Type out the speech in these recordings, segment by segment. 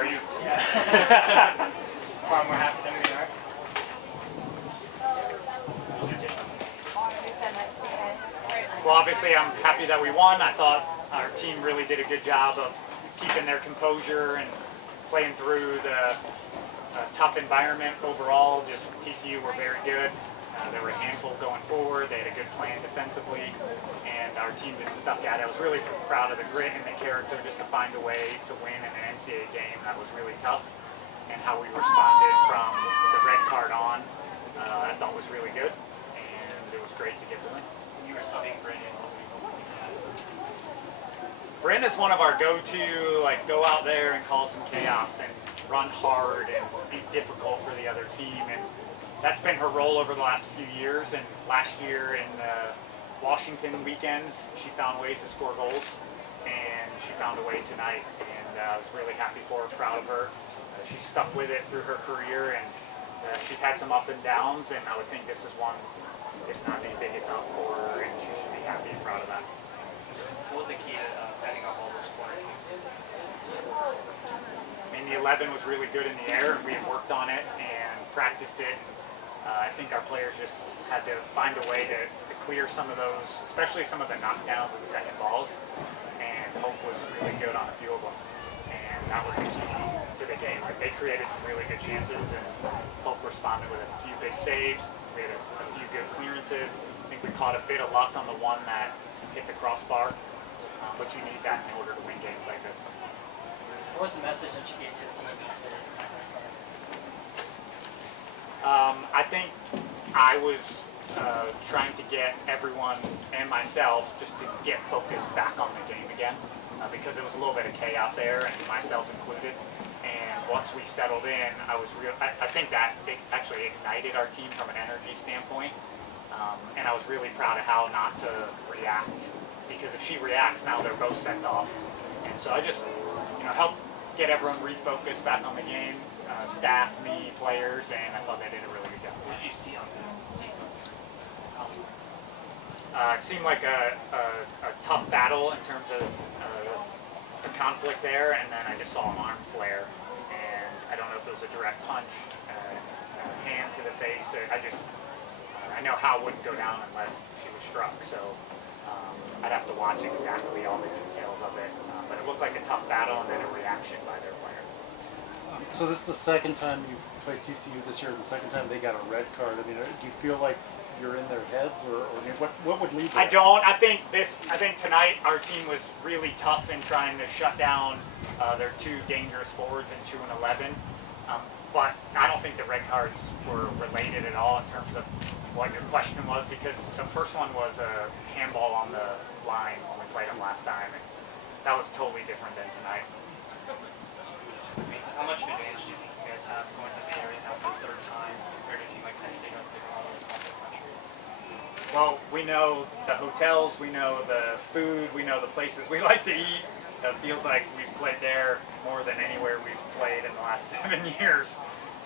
are you? Yeah. Far more happy than we are. Well, obviously I'm happy that we won. I thought our team really did a good job of keeping their composure and playing through the tough environment overall. Just TCU were very good. They were a handful going forward. They had a good plan defensively, and our team just stuck at it. I was really proud of the grit and the character just to find a way to win in an NCAA game that was really tough, and how we responded from the red card on, I thought was really good, and it was great to get the win. You were subbing Brandon. Brandon's one of our go-to, like, go out there and cause some chaos and run hard and be difficult for the other team, and that's been her role over the last few years. And last year in the Washington weekends, she found ways to score goals, and she found a way tonight, and I was really happy for her, proud of her. She stuck with it through her career, and she's had some up and downs, and I would think this is one, if not the biggest up for her, and she should be happy and proud of that. What was the key to heading off all those corner kicks? I mean, the 11 was really good in the air, and we had worked on it and practiced it. I think our players just had to find a way to clear some of those, especially some of the knockdowns and second balls, and Hope was really good on a few of them. And that was the key to the game. Like, they created some really good chances, and Hope responded with a few big saves. We had a few good clearances. I think we caught a bit of luck on the one that hit the crossbar, but you need that in order to win games like this. What was the message that you gave to the team after? I think I was trying to get everyone and myself just to get focused back on the game again, because it was a little bit of chaos there, and myself included. And once we settled in, I think that it actually ignited our team from an energy standpoint, and I was really proud of how not to react, because if she reacts, now they're both sent off. And so I just, helped get everyone refocused back on the game, staff, me, players, and I thought they did a really good job. What did you see on the sequence? It seemed like a tough battle in terms of the conflict there, and then I just saw an arm flare, and I don't know if it was a direct punch, a hand to the face. I know Hal wouldn't go down unless she was struck, so I'd have to watch exactly all the details of it, but it looked like a tough battle and then a reaction by their player. So this is the second time you've played TCU this year, the second time they got a red card. I mean, do you feel like you're in their heads, or what would lead to that? I don't. I think tonight our team was really tough in trying to shut down their two dangerous forwards in 2 and 11. But I don't think the red cards were related at all in terms of what your question was, because the first one was a handball on the line when we played them last time, and that was totally different than tonight. How much of an advantage do you think you guys have going to the Bay Area now for the third time compared to a team like Penn State that's taken all over the country? Well, we know the hotels, we know the food, we know the places we like to eat. It feels like we've played there more than anywhere we've played in the last 7 years.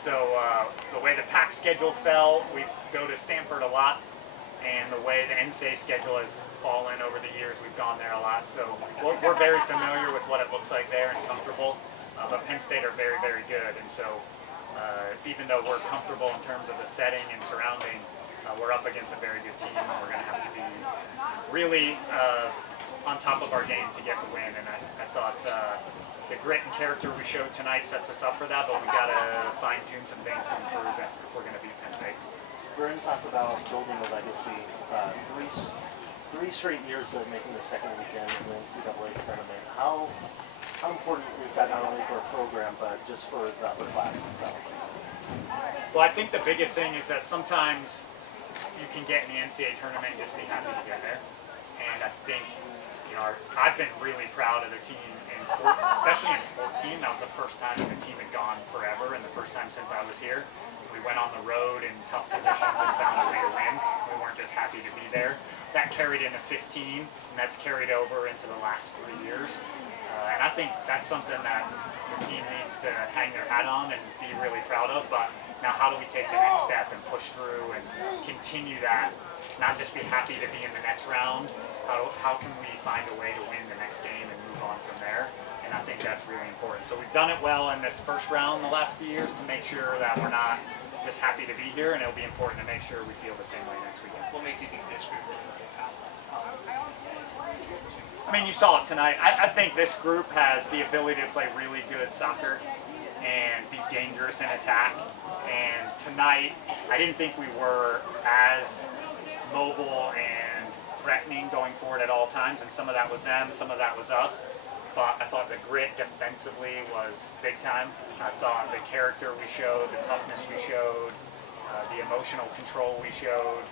So the way the pack schedule fell, we go to Stanford a lot, and the way the NCAA schedule has fallen over the years, we've gone there a lot. So we're very familiar with what it looks like there and comfortable. But Penn State are very, very good, and so even though we're comfortable in terms of the setting and surrounding, we're up against a very good team, and we're going to have to be really on top of our game to get the win. And I thought the grit and character we showed tonight sets us up for that, but we got to fine-tune some things to improve if we're going to beat Penn State. Vern talked about building a legacy. Three straight years of making the second weekend in the NCAA tournament. How important is that not only for a program, but just for the upper class itself? Well, I think the biggest thing is that sometimes you can get in the NCAA tournament and just be happy to get there. And I think, I've been really proud of the team, especially in 14. That was the first time the team had gone forever, and the first time since I was here. We went on the road in tough conditions and found a way to win. We weren't just happy to be there. That carried into 15, and that's carried over into the last 3 years. And I think that's something that the team needs to hang their hat on and be really proud of. But now how do we take the next step and push through and continue that? Not just be happy to be in the next round. How can we find a way to win the next game and move on from there? And I think that's really important. So we've done it well in this first round the last few years to make sure that we're not just happy to be here, and it'll be important to make sure we feel the same way next weekend. What makes you think this group is going to get past that? I mean, you saw it tonight. I think this group has the ability to play really good soccer and be dangerous in attack. And tonight, I didn't think we were as mobile and threatening going forward at all times, and some of that was them, some of that was us. But I thought the grit defensively was big time. I thought the character we showed, the toughness we showed, the emotional control we showed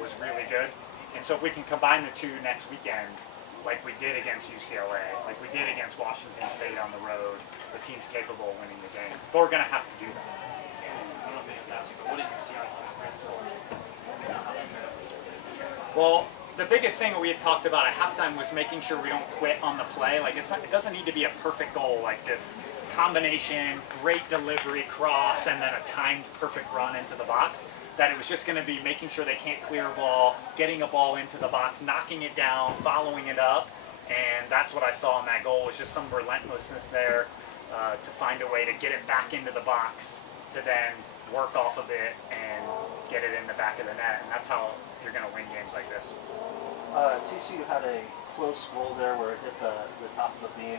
was really good. And so if we can combine the two next weekend, like we did against UCLA, like we did against Washington State on the road, the team's capable of winning the game. But we're going to have to do that. I don't know if I have to ask you, but what did you see on the red score? Well, the biggest thing that we had talked about at halftime was making sure we don't quit on the play. Like it doesn't need to be a perfect goal like this combination, great delivery, cross, and then a timed perfect run into the box. That it was just going to be making sure they can't clear a ball, getting a ball into the box, knocking it down, following it up. And that's what I saw in that goal, was just some relentlessness there to find a way to get it back into the box, to then work off of it and get it in the back of the net. And that's how you're going to win games like this. TCU had a close goal there where it hit the top of the beam.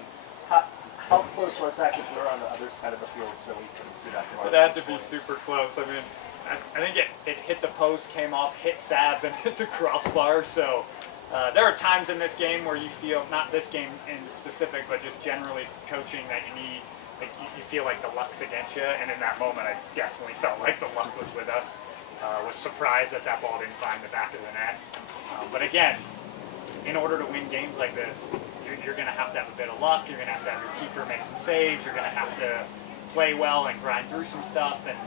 How close was that? Because we're on the other side of the field, so we couldn't see that from our It had to be points. super close. I mean, I think it hit the post, came off, hit Sabs, and hit the crossbar. So there are times in this game where you feel, not this game in specific, but just generally coaching, that you need, like you feel like the luck's against you. And in that moment, I definitely felt like the luck was with us. Was surprised that that ball didn't find the back of the net. But again, in order to win games like this, you're going to have a bit of luck. You're going to have your keeper make some saves. You're going to have to play well and grind through some stuff. And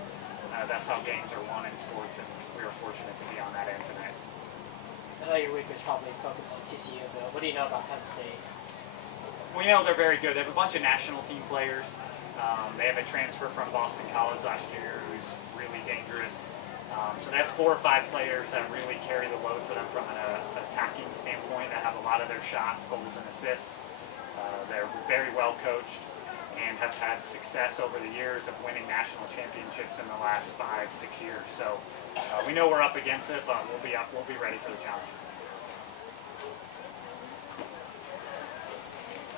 that's how games are won in sports. And we were fortunate to be on that end tonight. I know your week was probably focused on TCU, but what do you know about Penn State? We know they're very good. They have a bunch of national team players. They have a transfer from Boston College last year who's really dangerous. So they have 4 or 5 players that really carry the load for them from an attacking standpoint, that have a lot of their shots, goals, and assists. They're very well coached and have had success over the years of winning national championships in the last 5-6 years. So we know we're up against it, but we'll be ready for the challenge.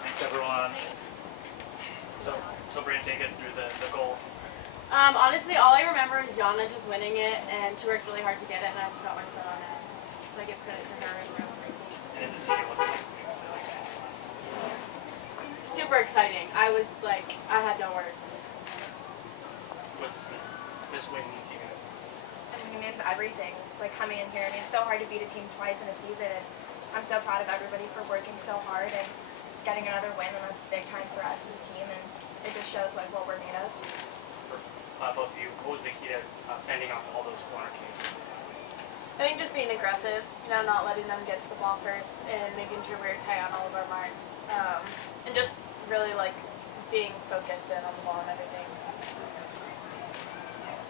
Thanks, everyone. So Brandon, take us through the goal. Honestly, all I remember is Yana just winning it, and she worked really hard to get it, and I just got my foot on it. So I give credit to her and the rest of her team. And as a senior, what's it like to be with the Super exciting. I was like, I had no words. What's this mean? This win mean to you guys? I mean, it means everything. Like coming in here, I mean, it's so hard to beat a team twice in a season, and I'm so proud of everybody for working so hard and getting another win, and that's big time for us as a team, and it just shows like what we're made of. For both of you, what was the key to fending off all those corner kicks? I think just being aggressive, not letting them get to the ball first, and making sure we're tight on all of our marks, and just really like being focused in on the ball and everything.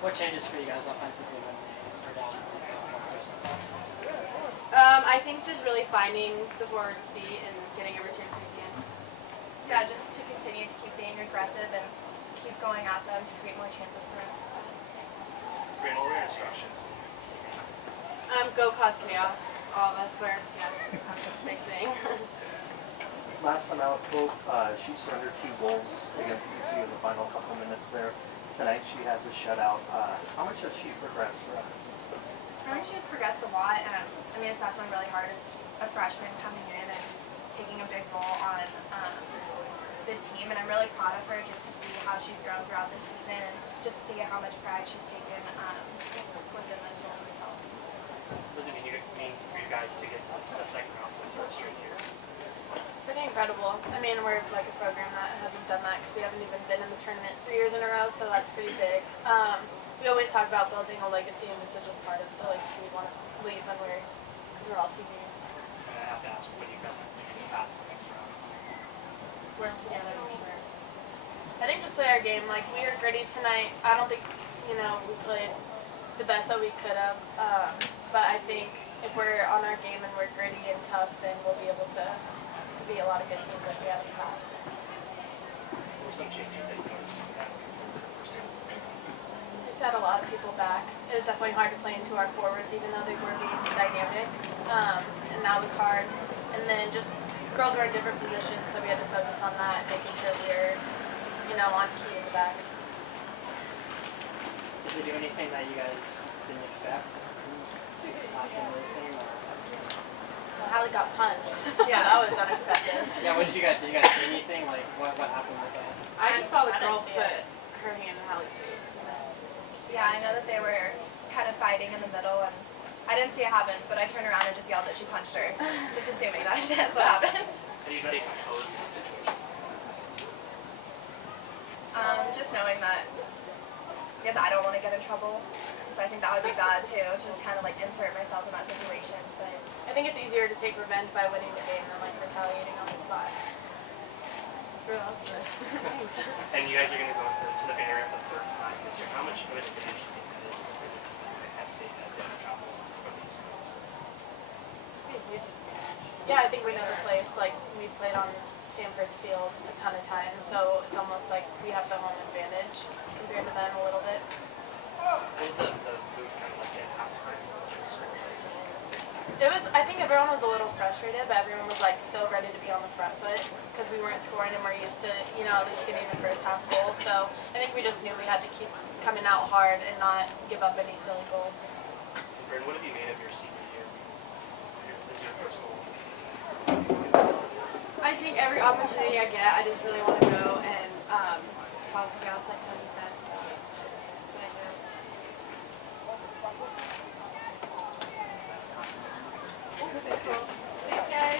What changes for you guys offensively when you're down one person? I think just really finding the forward's feet and getting every chance we can. Yeah, just to continue to keep being aggressive and keep going at them to create more chances for us. Brandon, what were your instructions? Go cause chaos. All of us were, big thing. Last time out, Hope, she surrendered 2 goals against TCU in the final couple minutes there. Tonight she has a shutout. How much has she progressed for us since then? I think she's progressed a lot, and I mean, it's definitely really hard as a freshman coming in and taking a big role on the team, and I'm really proud of her just to see how she's grown throughout this season and just see how much pride she's taken within this role herself. What does it mean for you guys to get to the second round for the first straight year? It's pretty incredible. I mean, we're like a program that hasn't done that because we haven't even been in the tournament 3 years in a row, so that's pretty big. We always talk about building a legacy, and this is just part of the legacy we want to leave when because we're all seniors. And I have to ask, what do you guys think to get past the next round? Work together for sure. I think just play our game. Like, we were gritty tonight. I don't think, we played the best that we could have. But I think if we're on our game and we're gritty and tough, then we'll be able to be a lot of good teams like we have in the past. What were some changes people back. It was definitely hard to play into our forwards, even though they were being dynamic, and that was hard. And then just girls were in different positions, so we had to focus on that, making sure we were, on key in the back. Did they do anything that you guys didn't expect last game of this game? Well, Hallie got punched, so that was unexpected. Yeah, what did you guys see anything? Like what happened with that? I just saw the I girl didn't see put it. her hand in Hallie's face. And then Yeah, I know that they were kind of fighting in the middle, and I didn't see it happen, but I turned around and just yelled that she punched her, just assuming that's what happened. How do you stay composed in a situation? Just knowing that, I guess I don't want to get in trouble, so I think that would be bad too, to just kind of like insert myself in that situation. But I think it's easier to take revenge by winning the game than like retaliating on the spot. Thanks. And you guys are going to go to the Bay Area for the third time this year. How much of an advantage do you think that is for the team at Penn State that didn't travel from the East Coast? Yeah, I think we know the place. Like, we played on Stanford's field a ton of times, so it's almost like we have the home advantage compared to them a little bit. What was the food kind of like at halftime? I think everyone was a little frustrated, but everyone was like still ready to be on the front foot because we weren't scoring and we're used to, at least getting the first half goal. So I think we just knew we had to keep coming out hard and not give up any silly goals. Bryn, what have you made of your senior year? Because this is your first goal of the season. I think every opportunity I get, I just really want to go and cause chaos, like Tony said. So that's what I do. Thanks, guys.